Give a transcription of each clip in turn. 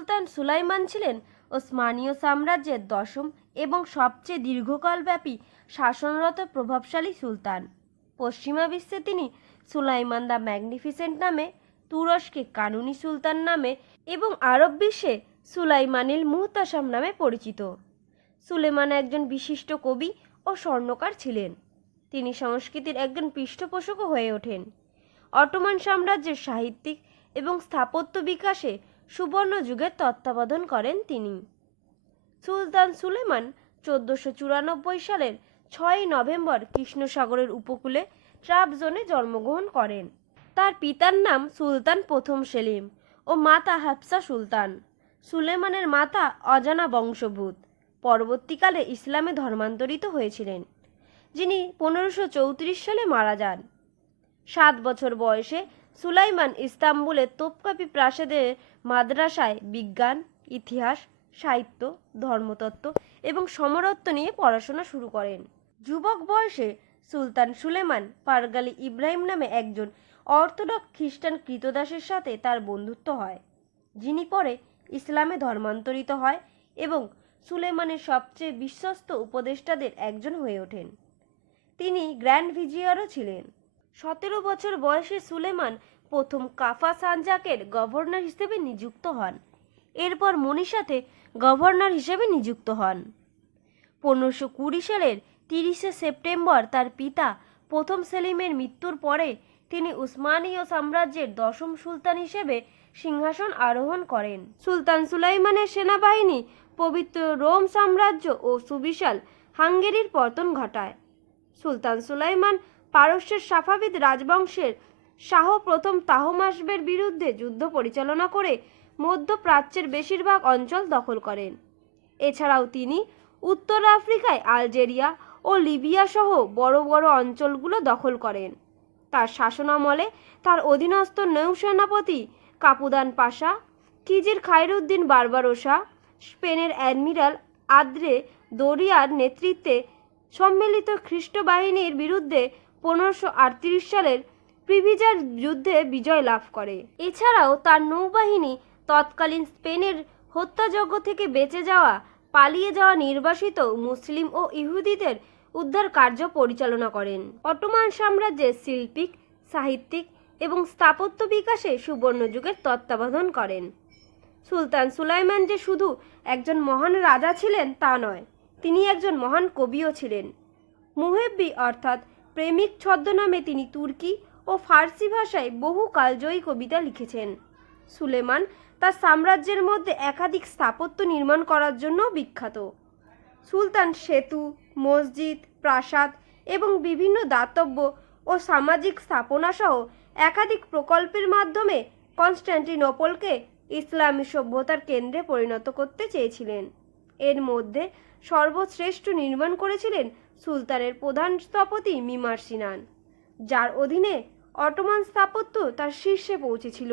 সুলতান সুলাইমান ছিলেন ওসমানীয় সাম্রাজ্যের দশম এবং সবচেয়ে দীর্ঘকালব্যাপী শাসনরত প্রভাবশালী সুলতান। পশ্চিমা বিশ্বে তিনি সুলাইমান দ্য ম্যাগনিফিসেন্ট নামে, তুরস্কে কানুনি সুলতান নামে এবং আরব বিশ্বে সুলাইমানিল মুহতাসাম নামে পরিচিত। সুলেমান একজন বিশিষ্ট কবি ও স্বর্ণকার ছিলেন। তিনি সংস্কৃতির একজন পৃষ্ঠপোষকও হয়ে ওঠেন। অটোমান সাম্রাজ্যের সাহিত্যিক এবং স্থাপত্য বিকাশে সুবর্ণ যুগের তত্ত্বাবধান করেন তিনি। সুলতান সুলেমান চোদ্দোশো চুরানব্বই সালের ছয়ই নভেম্বর কৃষ্ণসাগরের উপকূলে ট্রাবজোনে জন্মগ্রহণ করেন। তার পিতার নাম সুলতান প্রথম সেলিম ও মাতা হাফসা সুলতান। সুলেমানের মাতা অজানা বংশভূত পরবর্তীকালে ইসলামে ধর্মান্তরিত হয়েছিলেন, যিনি পনেরোশো চৌত্রিশ সালে মারা যান। সাত বছর বয়সে সুলাইমান ইস্তাম্বুলের তোপকাপি প্রাসাদের মাদ্রাসায় বিজ্ঞান, ইতিহাস, সাহিত্য, ধর্মতত্ত্ব এবং সমরত্ব নিয়ে পড়াশোনা শুরু করেন। যুবক বয়সে সুলতান সুলেমান পারগালি ইব্রাহিম নামে একজন অর্থোডক্স খ্রিস্টান কৃতদাসের সাথে তার বন্ধুত্ব হয়, যিনি পরে ইসলামে ধর্মান্তরিত হয় এবং সুলেমানের সবচেয়ে বিশ্বস্ত উপদেষ্টাদের একজন হয়ে ওঠেন। তিনি গ্র্যান্ড ভিজিয়ারও ছিলেন। সতেরো বছর বয়সে সুলেমান প্রথম কাফা সানজাকের গভর্নর হিসেবে নিযুক্ত হন। এরপর মনীষাতে গভর্নর হিসেবে নিযুক্ত হন। পনেরোশো কুড়ি সালের তিরিশে সেপ্টেম্বর তার পিতা প্রথম সেলিমের মৃত্যুর পরে তিনি উসমানীয় সাম্রাজ্যের দশম সুলতান হিসেবে সিংহাসন আরোহণ করেন। সুলতান সুলাইমানের সেনাবাহিনী পবিত্র রোম সাম্রাজ্য ও সুবিশাল হাঙ্গেরির পতন ঘটায়। সুলতান সুলাইমান পারস্যের সাফাবিদ রাজবংশের শাহ প্রথম তাহমাসবের বিরুদ্ধে যুদ্ধ পরিচালনা করে মধ্যপ্রাচ্যের বেশিরভাগ অঞ্চল দখল করেন। এছাড়াও তিনি উত্তর আফ্রিকায় আলজেরিয়া ও লিবিয়া সহ বড় বড় অঞ্চলগুলো দখল করেন। তার শাসনামলে তার অধীনস্থ নৌসেনাপতি Kapudan Pasha, Khizir Khairuddin Barbarossa, স্পেনের অ্যাডমিরাল আদ্রে দরিয়ার নেতৃত্বে সম্মিলিত খ্রিস্ট বাহিনীর বিরুদ্ধে পনেরোশো সালের প্রিভিজার যুদ্ধে বিজয় লাভ করে। এছাড়াও তার নৌবাহিনী তৎকালীন স্পেনের হত্যাযজ্ঞ থেকে বেঁচে যাওয়া, পালিয়ে যাওয়া নির্বাসিত মুসলিম ও ইহুদিদের উদ্ধার কার্য পরিচালনা করেন। অটোমান সাম্রাজ্যের শিল্পিক, সাহিত্যিক এবং স্থাপত্য বিকাশে সুবর্ণ যুগের তত্ত্বাবধান করেন। সুলতান সুলাইমান যে শুধু একজন মহান রাজা ছিলেন তা নয়, তিনি একজন মহান কবিও ছিলেন। মুহেব্বি অর্থাৎ প্রেমিক ছদ্মনামে তিনি তুর্কি ও ফার্সি ভাষায় বহু কালজয়ী কবিতা লিখেছেন। সুলেমান তার সাম্রাজ্যের মধ্যে একাধিক স্থাপত্য নির্মাণ করার জন্য বিখ্যাত। সুলতান সেতু, মসজিদ, প্রাসাদ এবং বিভিন্ন দাতব্য ও সামাজিক স্থাপনা সহ একাধিক প্রকল্পের মাধ্যমে কনস্ট্যান্টিনোপলকে ইসলামী সভ্যতার কেন্দ্রে পরিণত করতে চেয়েছিলেন। এর মধ্যে সর্বশ্রেষ্ঠ নির্মাণ করেছিলেন সুলতানের প্রধান স্থপতি মিমার সিনান, যার অধীনে অটোমান স্থাপত্য তার শীর্ষে পৌঁছেছিল।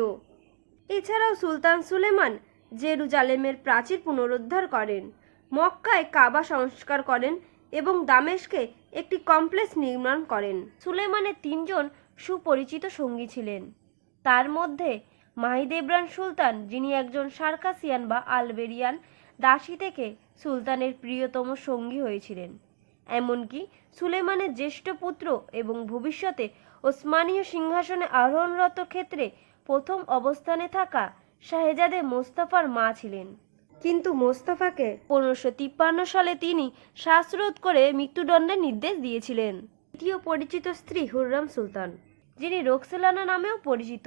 এছাড়াও সুলতান সুলেমান জেরুজালেমের প্রাচীর পুনরুদ্ধার করেন, মক্কায় কাবা সংস্কার করেন এবং দামেশকে একটি কমপ্লেক্স নির্মাণ করেন। সুলেমানের তিনজন সুপরিচিত সঙ্গী ছিলেন। তার মধ্যে মাহিদেবরান সুলতান, যিনি একজন সার্কাসিয়ান বা আলবেরিয়ান, দাসী থেকে সুলতানের প্রিয়তম সঙ্গী হয়েছিলেন। এমনকি সুলেমানের জ্যেষ্ঠ পুত্র এবং ভবিষ্যতে ওসমানীয় সিংহাসনে আরোহণরত ক্ষেত্রে প্রথম অবস্থানে থাকা শাহেজাদে মোস্তফার মা ছিলেন। কিন্তু মোস্তফাকে পনেরোশো তিপ্পান্ন সালে তিনি শ্বাসরোধ করে মৃত্যুদণ্ডের নির্দেশ দিয়েছিলেন। দ্বিতীয় পরিচিত স্ত্রী হুররাম সুলতান যিনি রোকসেলানা নামেও পরিচিত।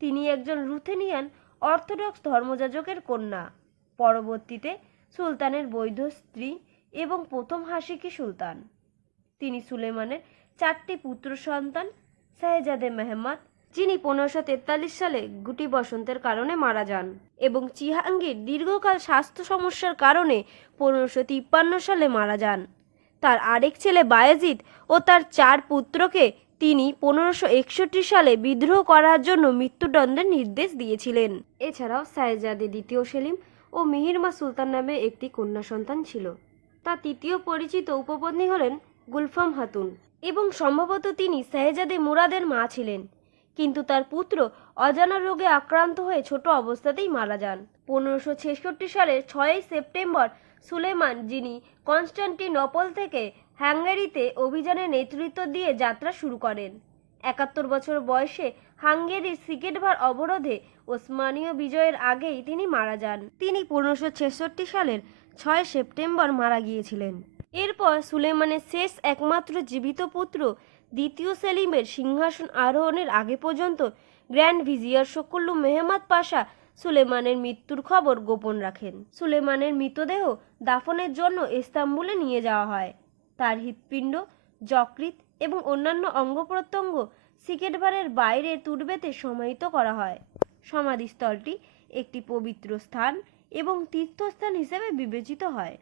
তিনি একজন রুথেনিয়ান অর্থোডক্স ধর্মযাজকের কন্যা। পরবর্তীতে সুলতানের বৈধ স্ত্রী এবং প্রথম হাসিকি সুলতান। তিনি সুলেমানের চারটি পুত্র সন্তান, শাহজাদে মেহমাদ যিনি পনেরোশো তেতাল্লিশ সালে গুটি বসন্তের কারণে মারা যান এবং চিহাঙ্গীর দীর্ঘকাল স্বাস্থ্য সমস্যার কারণে পনেরোশো তিপ্পান্ন সালে মারা যান। তার আরেক ছেলে বায়েজিদ ও তার চার পুত্রকে তিনি পনেরোশো একষট্টি সালে বিদ্রোহ করার জন্য মৃত্যুদণ্ডের নির্দেশ দিয়েছিলেন। এছাড়াও শাহজাদে দ্বিতীয় সেলিম ও মিহিরমা সুলতান নামে একটি কন্যা সন্তান ছিল। তার তৃতীয় পরিচিত উপপত্নী হলেন গুলফাম হাতুন। এবং সম্ভবত তিনি শাহজাদে মুরাদের মা ছিলেন। কিন্তু তার পুত্র অজানা রোগে আক্রান্ত হয়ে ছোট অবস্থাতেই মারা যান। পনেরোশো ছেষট্টি সালের ছয়ই সেপ্টেম্বর সুলেমান, যিনি কনস্টান্টিনোপল থেকে হাঙ্গেরিতে অভিযানের নেতৃত্ব দিয়ে যাত্রা শুরু করেন। একাত্তর বছর বয়সে হাঙ্গেরির সিকেটভার অবরোধে ওসমানীয় বিজয়ের আগেই তিনি মারা যান। তিনি পনেরোশো ছেষট্টি সালের ছয় সেপ্টেম্বর মারা গিয়েছিলেন। এরপর সুলেমানের শেষ একমাত্র জীবিত পুত্র দ্বিতীয় সেলিমের সিংহাসন আরোহণের আগে পর্যন্ত গ্র্যান্ড ভিজিয়ার শকুল্লু মেহমাদ পাশা সুলেমানের মৃত্যুর খবর গোপন রাখেন। সুলেমানের মৃতদেহ দাফনের জন্য ইস্তাম্বুলে নিয়ে যাওয়া হয়। তার হৃৎপিণ্ড যকৃত এবং অন্যান্য অঙ্গ প্রত্যঙ্গ সিকেটবারের বাইরে তুরবেতে সমাহিত করা হয়। সমাধিস্থলটি একটি পবিত্র স্থান এবং তীর্থস্থান হিসেবে বিবেচিত হয়।